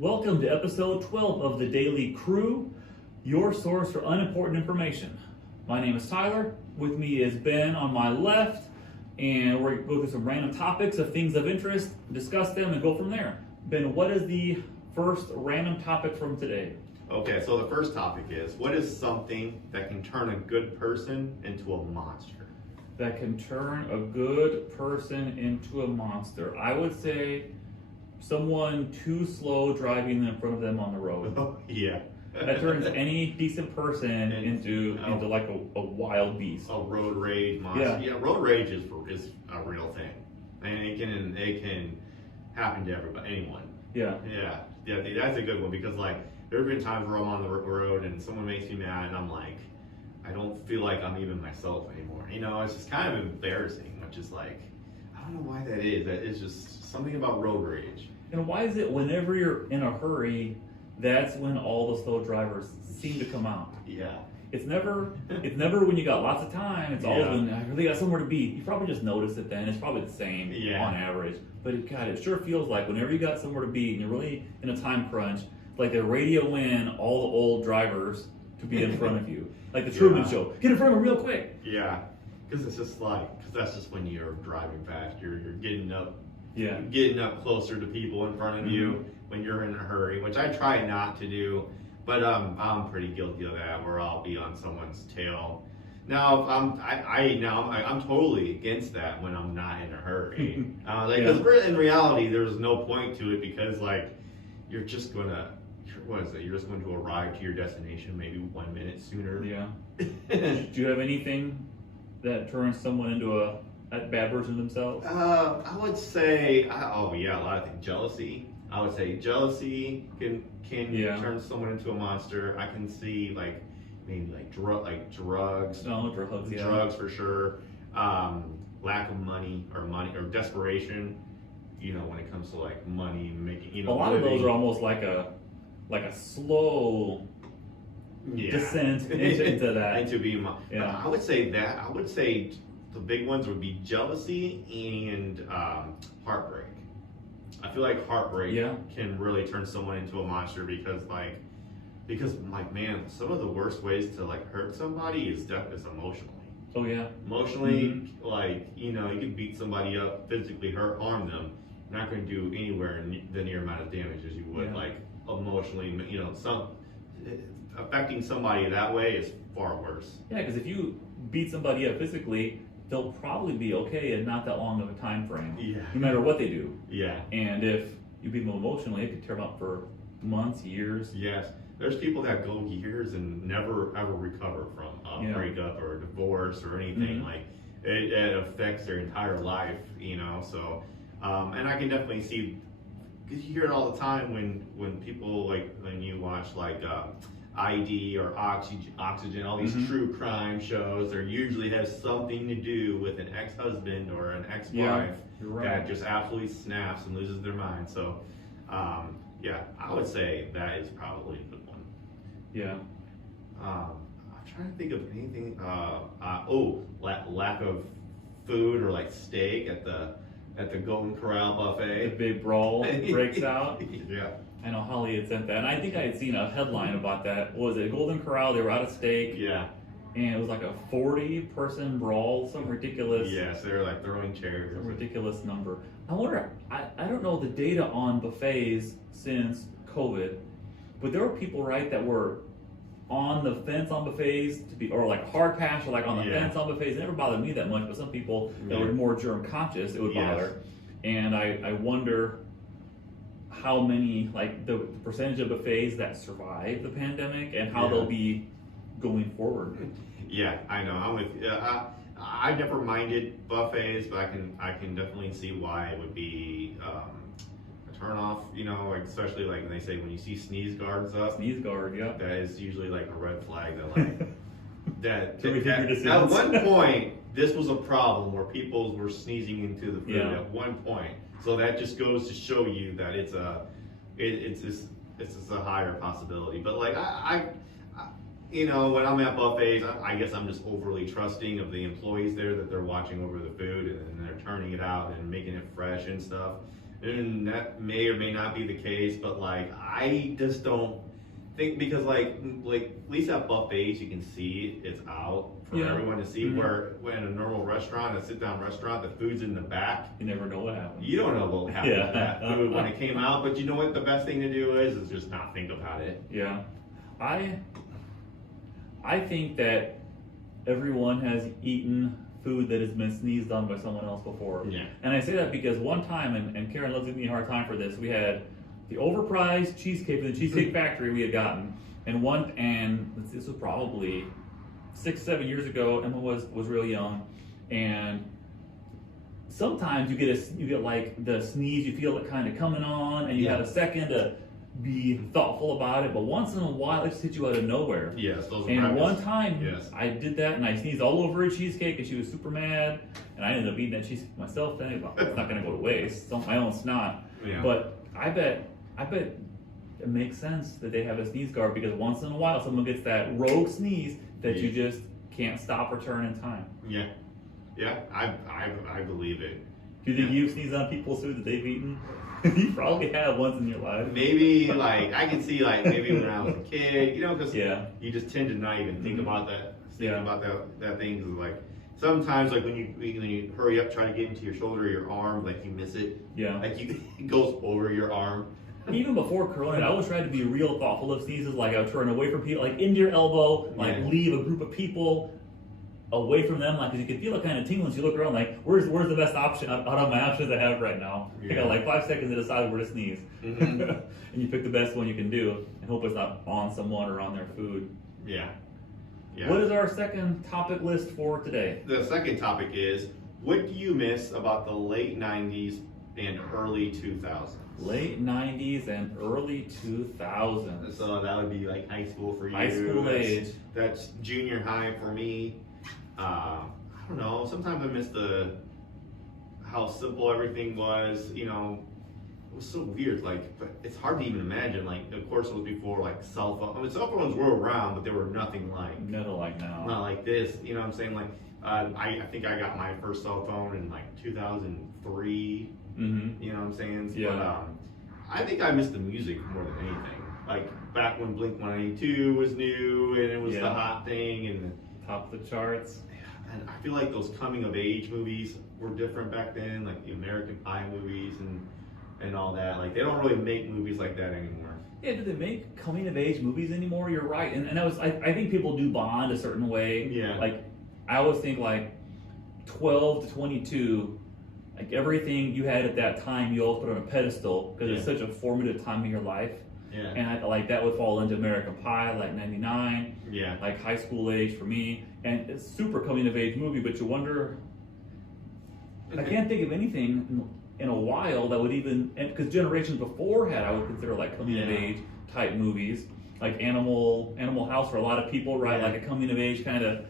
Welcome to episode 12 of the Daily Crew, your source for unimportant information. My name is Tyler. With me is Ben on my left, and we're going to go through some random topics of things of interest, discuss them, and go from there. Ben, what is the first random topic from today? Okay, so the first topic is, what is something that can turn a good person into a monster? That can turn a good person into a monster. I would say someone too slow driving in front of them on the road. Oh, yeah. That turns any decent person into like a wild beast. A road rage monster. Yeah, road rage is a real thing, and it can happen to anyone. Yeah, that's a good one, because like there have been times where I'm on the road and someone makes me mad, and I'm like, I don't feel like I'm even myself anymore. You know, it's just kind of embarrassing, which is like, I don't know why that is. That is just something about road rage. And why is it whenever you're in a hurry, that's when all the slow drivers seem to come out? Yeah. It's never when you got lots of time. It's always when I really got somewhere to be. You probably just notice it then. It's probably the same on average. But it sure feels like whenever you got somewhere to be and you're really in a time crunch, like they radio in all the old drivers to be in front of you. Like the Truman Show. Get in front of them real quick. Yeah. Because it's just because that's just when you're driving fast. You're getting up. Yeah. Getting up closer to people in front of you when you're in a hurry, which I try not to do, but I'm pretty guilty of that, where I'll be on someone's tail. Now I'm totally against that when I'm not in a hurry. Because in reality, there's no point to it, because like you're just going to arrive to your destination maybe 1 minute sooner. Yeah. Do you have anything that turns someone into a bad version of themselves? I would say, a lot of things. Jealousy. I would say jealousy can turn someone into a monster. I can see maybe drugs. No, drugs. Yeah. Drugs for sure. Lack of money or desperation. You know, when it comes to like money making. A lot of those are almost like a slow descent into that. Into being. I would say that. I would say the big ones would be jealousy and heartbreak. I feel like heartbreak can really turn someone into a monster, because man, some of the worst ways to like hurt somebody is emotionally. Oh yeah. Emotionally, you can beat somebody up, physically harm them. You're not going to do anywhere the near amount of damage as you would emotionally. Affecting somebody that way is far worse. Yeah, because if you beat somebody up physically, they'll probably be okay in not that long of a time frame. Yeah. No matter what they do. Yeah. And if you beat them emotionally, it could tear them up for months, years. Yes. There's people that go years and never ever recover from a breakup or a divorce or anything. Like it affects their entire life, So, and I can definitely see, because you hear it all the time when people when you watch ID or Oxygen, all these true crime shows, they usually have something to do with an ex-husband or an ex-wife that just absolutely snaps and loses their mind. So, I would say that is probably a good one. Yeah. I'm trying to think of anything. Lack of food or like steak at the Golden Corral buffet. The big brawl breaks out. Yeah. I know Holly had sent that, and I think I had seen a headline about that. What was it Golden Corral? They were out of steak. Yeah. And it was like a 40-person brawl, some ridiculous. Yes, they were like throwing chairs. Some ridiculous number. I wonder. I don't know the data on buffets since COVID, but there were people that were on the fence on buffets or like hard pass or like on the fence on buffets. It never bothered me that much, but some people that were more germ conscious, it would bother. And I wonder how many, the percentage of buffets that survive the pandemic and how they'll be going forward. Yeah, I know. I'm with. I never minded buffets, but I can definitely see why it would be a turn off. Especially when they say when you see sneeze guards up. Sneeze guard, yeah. That is usually a red flag that at one point this was a problem where people were sneezing into the food at one point. So that just goes to show you that it's just a higher possibility. But when I'm at buffets, I guess I'm just overly trusting of the employees there, that they're watching over the food and they're turning it out and making it fresh and stuff. and that may or may not be the case, but like I just don't think, because like at least at buffets you can see it's out for everyone to see. Where when a normal restaurant, a sit down restaurant, the food's in the back. You never know what happens. You don't know what will happen with that food when it came out, but you know what the best thing to do is just not think about it. Yeah. I think that everyone has eaten food that has been sneezed on by someone else before. Yeah. And I say that because one time, and Karen loves giving me a hard time for this, we had the overpriced cheesecake from the Cheesecake Factory we had gotten. And this was probably 6-7 years ago. Emma was real young. And sometimes you get like the sneeze, you feel it kind of coming on, and you have a second to be thoughtful about it, but once in a while it just hits you out of nowhere. Yes, those are And practice. one time I did that and I sneezed all over a cheesecake and she was super mad, and I ended up eating that cheesecake myself. Then it's not going to go to waste. It's my own snot. Yeah. But I bet it makes sense that they have a sneeze guard, because once in a while someone gets that rogue sneeze that you just can't stop or turn in time. Yeah. Yeah, I believe it. Do you think you've sneezed on people's food that they've eaten? You probably have once in your life. Maybe like I can see like maybe when I was a kid, you know, because you just tend to not even think about that, about that thing. Because like sometimes like when you hurry up, try to get into your shoulder or your arm, like you miss it. Yeah. Like it goes over your arm. Even before Corona, I always tried to be real thoughtful of sneezes. Like I would turn away from people, like into your elbow, like leave a group of people away from them, like, because you can feel it kind of tingling. So you look around, like, where's the best option out of my options I have right now? I got like 5 seconds to decide where to sneeze, and you pick the best one you can do, and hope it's not on someone or on their food. Yeah. What is our second topic list for today? The second topic is, what do you miss about the late '90s and early 2000s? Late 90s and early 2000s. So that would be like high school for you. High school age. That's junior high for me. I don't know. Sometimes I miss how simple everything was. You know, it was so weird. Like, but it's hard to even imagine. Like, of course, it was before like cell phones. I mean, cell phones were around, but they were nothing like. Nothing like now. Not like this. You know what I'm saying? Like, I think I got my first cell phone in like 2003. You know what I'm saying? Yeah. But I think I miss the music more than anything. Like back when Blink-182 was new and it was the hot thing and top of the charts. And I feel like those coming of age movies were different back then, like the American Pie movies and all that. Like they don't really make movies like that anymore. Yeah, do they make coming of age movies anymore? You're right. And I think people do bond a certain way. Yeah. Like I always think like 12 to 22, like everything you had at that time you always put on a pedestal because it's such a formative time of your life. Yeah. And like that would fall into American Pie, like 99. Yeah. Like high school age for me. And it's super coming of age movie, but you wonder, I can't think of anything in a while that would even, because generations before had, I would consider like coming of age type movies. Like Animal House for a lot of people, right? Like a coming of age kind of,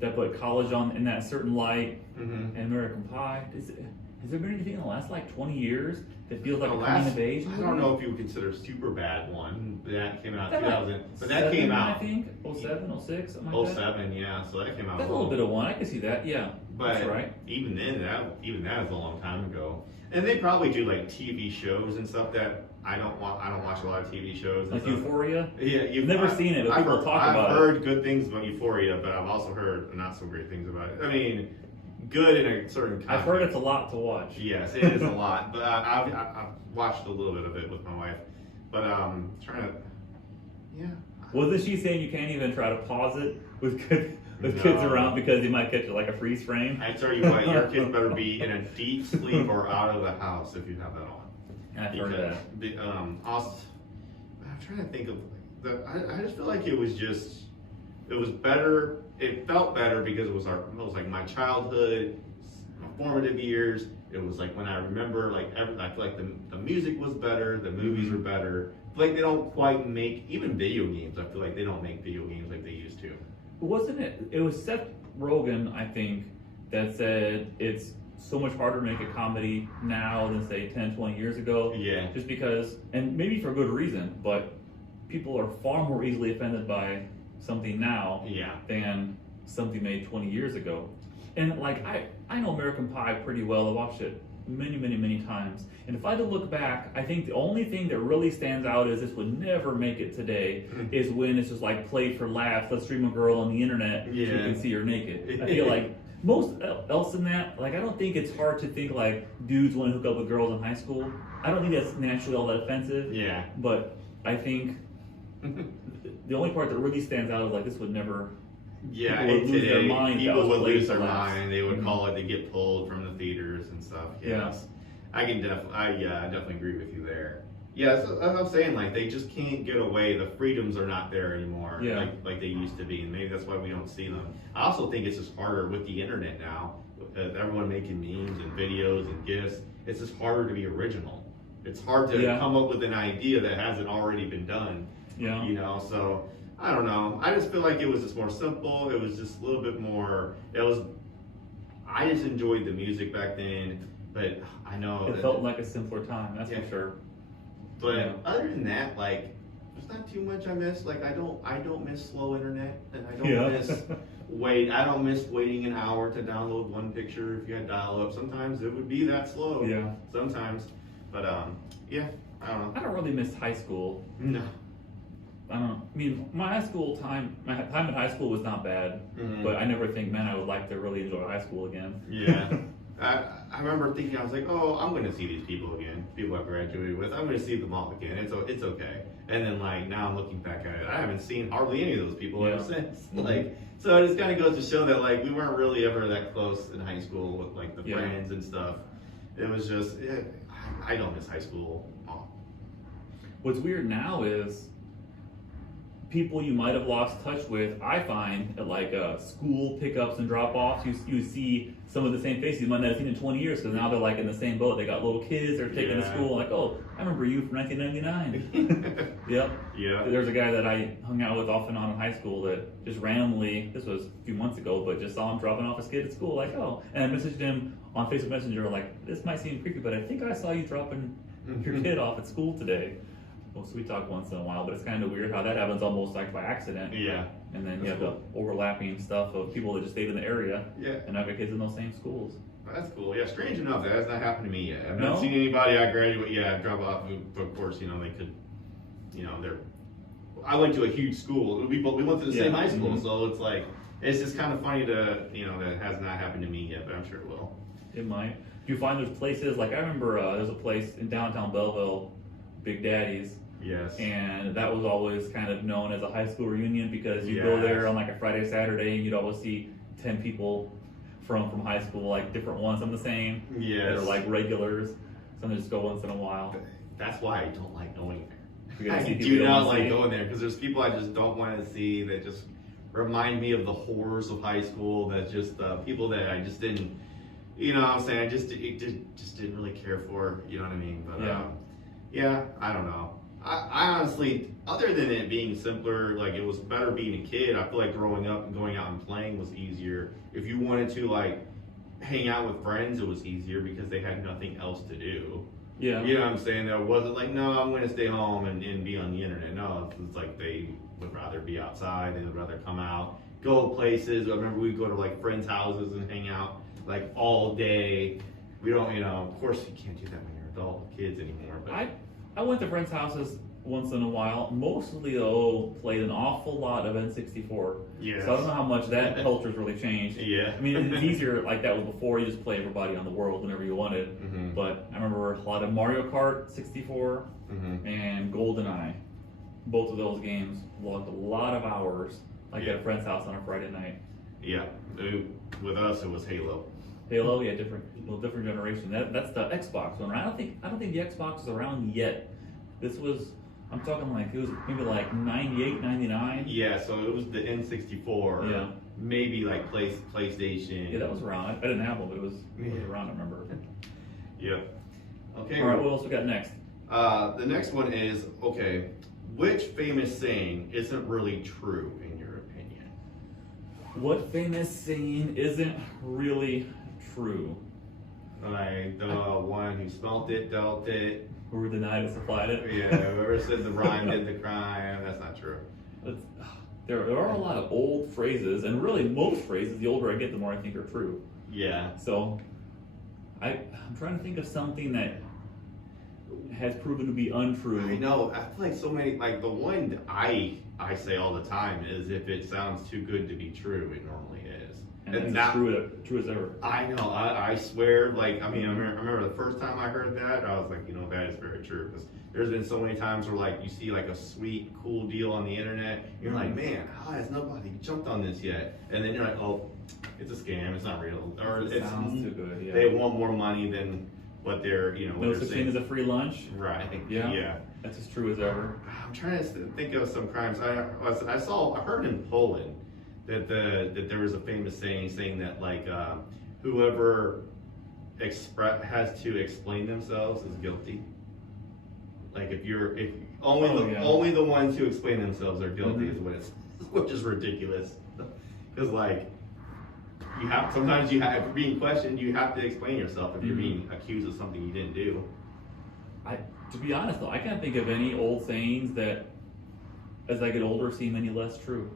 that put college on in that certain light. And American Pie. Has there been anything in the last like 20 years that feels like a coming of age movie? I don't know if you would consider Superbad one, but that came out in That 2000. But that came out, I think, 07, 06, something like that. 07, yeah. So that came out. That's a little bit of one. I can see that. Yeah, but that's right. Even then, that is a long time ago. And they probably do like TV shows and stuff that I don't watch a lot of TV shows. Like stuff. Euphoria. Yeah, you've never seen it, but people talk about it. I've heard good things about Euphoria, but I've also heard not so great things about it. I mean, good in a certain context. I've heard it's a lot to watch. Yes, it is a lot. But I've watched a little bit of it with my wife. But trying to, Wasn't she saying you can't even try to pause it with kids around because you might catch like a freeze frame? I tell you what, your kids better be in a deep sleep or out of the house if you have that on. I've heard that. I'm trying to think of I just feel like it was better. It felt better because it was like my childhood, my formative years. It was like when I remember I feel like the music was better, the movies were better. Like they don't quite make even video games. I feel like they don't make video games like they used to. Wasn't it? It was Seth Rogen, I think, that said it's so much harder to make a comedy now than say 10, 20 years ago. Yeah. Just because, and maybe for good reason, but people are far more easily offended by something now than something made 20 years ago. And like I know American Pie pretty well. I watched it many times. And if I had to look back, I think the only thing that really stands out is this would never make it today is when it's just like played for laughs. Let's stream a girl on the internet so you can see her naked. I feel like most else than that, like I don't think it's hard to think like dudes want to hook up with girls in high school. I don't think that's naturally all that offensive. Yeah. But I think the only part that really stands out is like this would never. Yeah, People would lose their mind. People would lose their mind. They would call it to get pulled from the theaters and stuff. Yes. I definitely agree with you there. Yeah, so as I'm saying, like they just can't get away. The freedoms are not there anymore, like they used to be, and maybe that's why we don't see them. I also think it's just harder with the internet now, with everyone making memes and videos and gifs. It's just harder to be original. It's hard to come up with an idea that hasn't already been done. Yeah. You know, so I don't know. I just feel like it was just more simple. It was just a little bit more. I just enjoyed the music back then, but I know it felt like a simpler time. That's for sure. But other than that, like, there's not too much I miss. Like, I don't miss slow internet, and I don't miss waiting an hour to download one picture if you had dial-up. Sometimes it would be that slow. Yeah. Sometimes, but I don't know. I don't really miss high school. No. I don't know. I mean, my time in high school was not bad, but I never think, man, I would like to really enjoy high school again. Yeah. I remember thinking, I was like, oh, I'm going to see these people again, people I graduated with. I'm going to see them all again. It's okay. And then, like, now I'm looking back at it, I haven't seen hardly any of those people ever since. Like, so it just kind of goes to show that, like, we weren't really ever that close in high school with, like, the friends and stuff. It was just, I don't miss high school. What's weird now is people you might have lost touch with, I find, at like school pickups and drop-offs, you see some of the same faces you might not have seen in 20 years because now they're like in the same boat. They got little kids, they're taking to school, like, oh, I remember you from 1999. Yep. Yeah. There's a guy that I hung out with off and on in high school that just randomly, this was a few months ago, but just saw him dropping off his kid at school, like, oh. And I messaged him on Facebook Messenger, like, this might seem creepy, but I think I saw you dropping your kid off at school today. Well, so we talk once in a while, but it's kind of weird how that happens almost like by accident. Yeah. And then you have the overlapping stuff of people that just stayed in the area. Yeah. And I've got kids in those same schools. That's cool. Yeah, strange enough, that has not happened to me yet. I've not seen anybody I graduate, drop off. But of course, they could, I went to a huge school. We went to the same high school, so it's like, it's just kind of funny that has not happened to me yet, but I'm sure it will. It might. Do you find there's places, like I remember there's a place in downtown Belleville, Big Daddy's. Yes. And that was always kind of known as a high school reunion because you go there on like a Friday, Saturday, and you'd always see 10 people from high school, like different ones. Some the same. Yes. That are like regulars. Some just go once in a while. That's why I don't like going there. I do not like going there because there's people I just don't want to see that just remind me of the horrors of high school. That just people that I just didn't, what I'm saying, I just didn't really care for. You know what I mean? But I don't know. I honestly, other than it being simpler, like it was better being a kid. I feel like growing up and going out and playing was easier. If you wanted to like hang out with friends, it was easier because they had nothing else to do. Yeah. You know what I'm saying? There wasn't like, no, I'm going to stay home and be on the internet. No, it's like they would rather be outside. They would rather come out, go places. I remember we'd go to like friends' houses and hang out like all day. We don't, of course you can't do that when you're adult kids anymore. But I went to friends' houses once in a while. Mostly, though, played an awful lot of N64. Yes. So I don't know how much that culture's really changed. Yeah. I mean, it's easier like that was before. You just play everybody on the world whenever you wanted. Mm-hmm. But I remember a lot of Mario Kart 64 and GoldenEye. Both of those games logged a lot of hours, like at a friend's house on a Friday night. Yeah. With us, it was Halo. Halo, yeah, different generation. That's the Xbox one. I don't think the Xbox is around yet. This was, I'm talking like it was maybe like 98, 99. Yeah, so it was the N64. Yeah. Maybe like PlayStation. Yeah, that was around. I didn't have one, but it was around. I remember. Yeah. Okay. All right. What else we got next? The next one is which famous saying isn't really true in your opinion? What famous saying isn't really true? Like the one who smelt it, dealt it. Who denied it, supplied it. Yeah, whoever said the rhyme did the crime. That's not true. There are a lot of old phrases, and really most phrases, the older I get, the more I think are true. Yeah. So, I'm trying to think of something that has proven to be untrue. I know. I feel like so many, like the one that I say all the time is if it sounds too good to be true, it normally is. And that's true as ever. I know. I swear. Like, I mean, I remember the first time I heard that, I was like, that is very true. Because there's been so many times where like you see like a sweet, cool deal on the internet, you're like, man, how has nobody jumped on this yet? And then you're like, oh, it's a scam. It's not real. Or it sounds too good. Yeah. They want more money than what they're, No such thing as a free lunch. Right. Yeah. That's as true as ever. I'm trying to think of some crimes. I heard in Poland that there was a famous saying that like whoever has to explain themselves is guilty. Like if only the ones who explain themselves are guilty is what it's, which is ridiculous. Because like sometimes if you're being questioned, you have to explain yourself if you're being accused of something you didn't do. To be honest though, I can't think of any old sayings that, as I get older, seem any less true.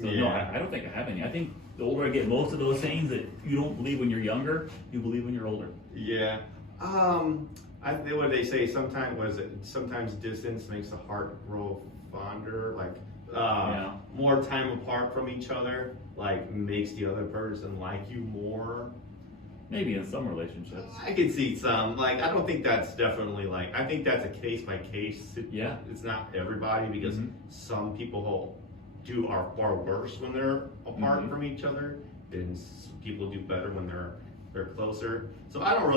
So no, I don't think I have any. I think the older I get, most of those sayings that you don't believe when you're younger, you believe when you're older. Yeah. I think what they say sometimes distance makes the heart grow fonder. Like more time apart from each other, like makes the other person like you more. Maybe in some relationships. I could see some. Like, I don't think that's definitely like, I think that's a case by case. Yeah. It's not everybody because some people are far worse when they're apart from each other than people do better when they're closer. So I don't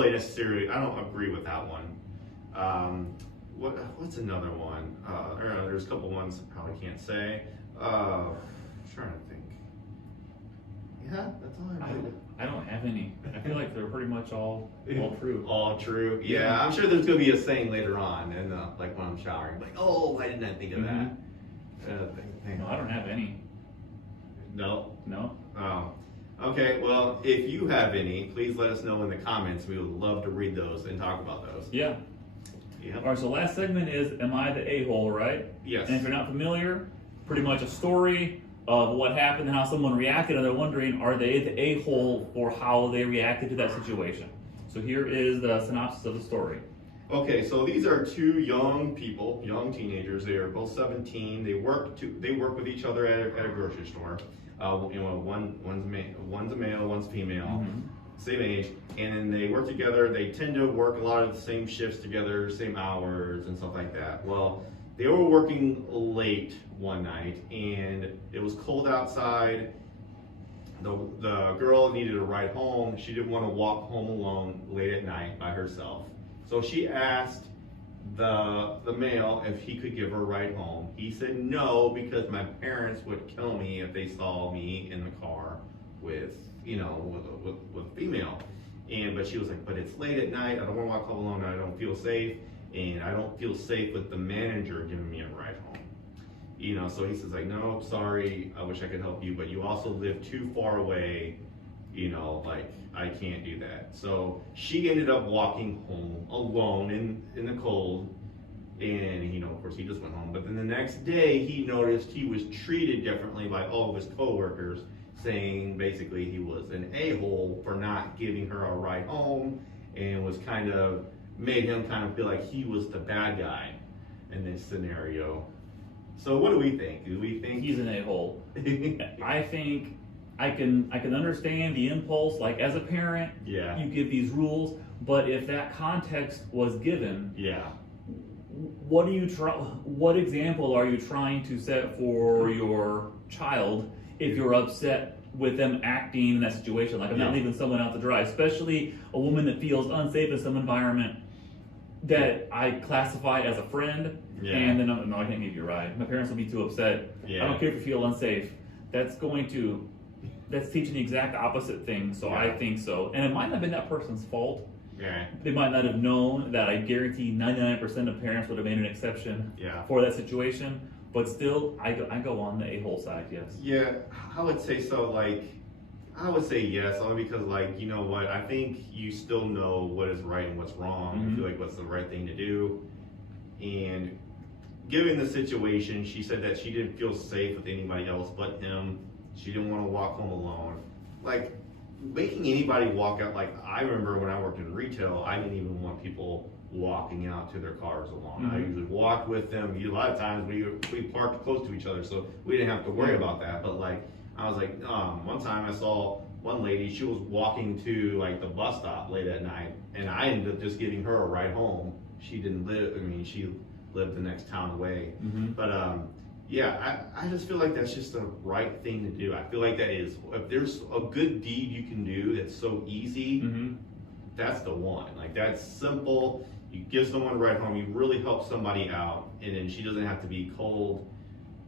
agree with that one. What's another one? I don't know, there's a couple ones I probably can't say. I'm trying to think. Yeah, that's all I don't have any. I feel like they're pretty much all true. All true. Yeah, I'm sure there's gonna be a saying later on, and like when I'm showering, like, oh, why didn't I think of that? No, I don't have any. No. Oh. Okay. Well, if you have any, please let us know in the comments. We would love to read those and talk about those. Yeah. All right. So last segment is "Am I the A-hole?" Right? Yes. And if you're not familiar, pretty much a story of what happened and how someone reacted, and they're wondering, are they the a-hole for how they reacted to that situation? So here is the synopsis of the story. Okay, so these are two young people, young teenagers. They are both 17. They work with each other at a grocery store. One's a male, one's female, same age, and then they work together. They tend to work a lot of the same shifts together, same hours and stuff like that. Well, they were working late one night, and it was cold outside. The girl needed a ride home. She didn't want to walk home alone late at night by herself. So she asked the male if he could give her a ride home. He said no, because my parents would kill me if they saw me in the car with a female. But she was like, but it's late at night. I don't want to walk home alone. I don't feel safe. And I don't feel safe with the manager giving me a ride home. So he says like, no, sorry, I wish I could help you, but you also live too far away, like I can't do that. So she ended up walking home alone in the cold, and of course he just went home. But then the next day he noticed he was treated differently by all of his coworkers, saying basically he was an a-hole for not giving her a ride home, and made him kind of feel like he was the bad guy in this scenario. So what do we think? Do we think he's an a-hole? I think I can understand the impulse. Like as a parent, you give these rules, but if that context was given, what example are you trying to set for your child if you're upset with them acting in that situation? Like I'm not leaving someone out to dry, especially a woman that feels unsafe in some environment that I classify as a friend, and then no, I can't give you a ride. My parents will be too upset. I don't care if you feel unsafe. That's teaching the exact opposite thing. So I think so. And it might not have been that person's fault. They might not have known that. I guarantee 99% of parents would have made an exception for that situation. But still, I go on the a-hole side, yes. Yeah, I would say so. I would say yes, only because, you know what? I think you still know what is right and what's wrong. You feel like what's the right thing to do. And given the situation, she said that she didn't feel safe with anybody else but him. She didn't want to walk home alone. making anybody walk out, like I remember when I worked in retail, I didn't even want people walking out to their cars alone. I usually walked with them. A lot of times we parked close to each other, so we didn't have to worry about that. But like I was like, one time I saw one lady, she was walking to like the bus stop late at night, and I ended up just giving her a ride home. She didn't live, I mean, she lived the next town away. But yeah, I just feel like that's just the right thing to do. I feel like that is, if there's a good deed you can do that's so easy, that's the one. Like that's simple. You give someone a ride home, you really help somebody out, and then she doesn't have to be cold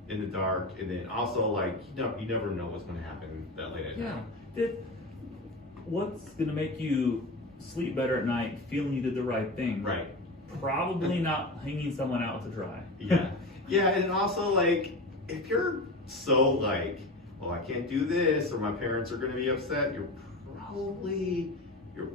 in the dark. And then also, like, you never know what's going to happen that late at night. What's going to make you sleep better at night, feeling you did the right thing? Right. Probably not hanging someone out to dry. Yeah, and also, like, if you're so like, well, I can't do this, or my parents are going to be upset, you're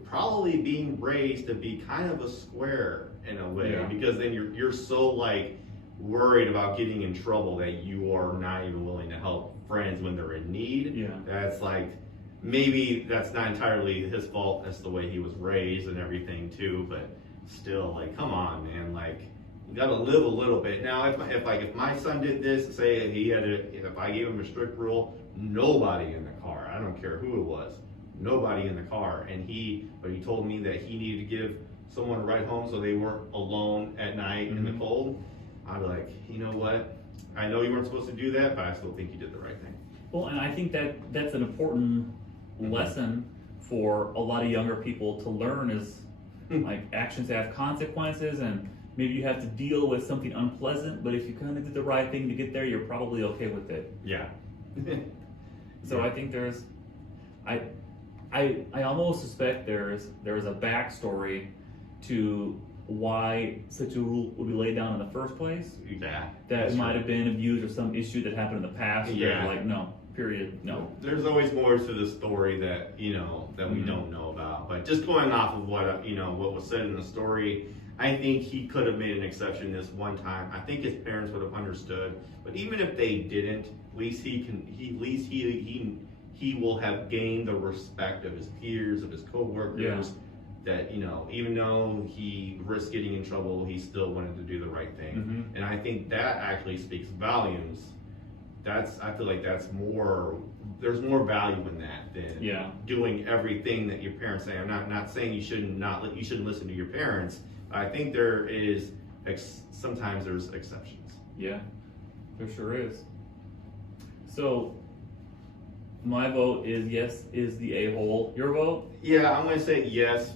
probably being raised to be kind of a square in a way, because then you're so like worried about getting in trouble that you are not even willing to help friends when they're in need. That's like, maybe that's not entirely his fault. That's the way he was raised and everything too, but still, like, come on, man, like, you gotta live a little bit. Now, if my son did this, say if I gave him a strict rule, nobody in the car, I don't care who it was, nobody in the car, but he told me that he needed to give someone a ride home so they weren't alone at night in the cold, I'd be like, you know what, I know you weren't supposed to do that, but I still think you did the right thing. Well, and I think that's an important lesson for a lot of younger people to learn is, like, actions have consequences, and maybe you have to deal with something unpleasant, but if you kind of did the right thing to get there, you're probably okay with it. So I think I almost suspect there's a backstory to why such a rule would be laid down in the first place. That might have been abused or some issue that happened in the past. Like, no, period, no. There's always more to the story that we don't know about. But just going off of what what was said in the story, I think he could have made an exception this one time. I think his parents would have understood. But even if they didn't, at least he will have gained the respect of his peers, of his coworkers. That even though he risked getting in trouble, he still wanted to do the right thing. And I think that actually speaks volumes. I feel like there's more value in that than doing everything that your parents say. I'm not saying you shouldn't listen to your parents. I think sometimes there's exceptions. Yeah, there sure is. So my vote is yes, is the a-hole. Your vote? Yeah, I'm going to say yes,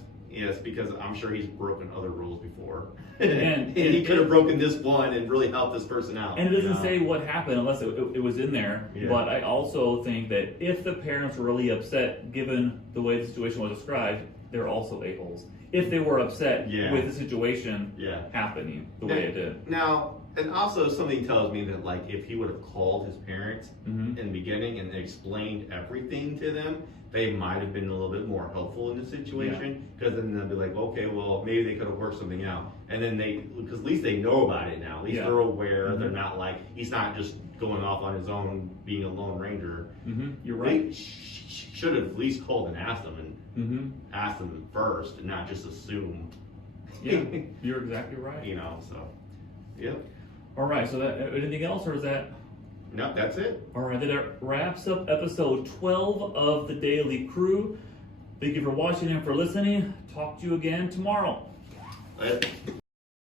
because I'm sure he's broken other rules before. And he could have broken this one and really helped this person out. And it doesn't say what happened unless it was in there. But I also think that if the parents were really upset, given the way the situation was described, they're also a-holes. If they were upset with the situation happening the way it did. Now, and also something tells me that, like, if he would have called his parents in the beginning and explained everything to them, they might have been a little bit more helpful in the situation, because then they'll be like, okay, well, maybe they could have worked something out. And then because at least they know about it now. At least they're aware. They're not like, he's not just going off on his own, being a lone ranger. You're right. They should have at least called and asked them, and asked them first, and not just assume. Yeah, you're exactly right. So, yeah. All right, so anything else, or is that? No, that's it. All right, that wraps up episode 12 of the Daily Crew. Thank you for watching and for listening. Talk to you again tomorrow. Later.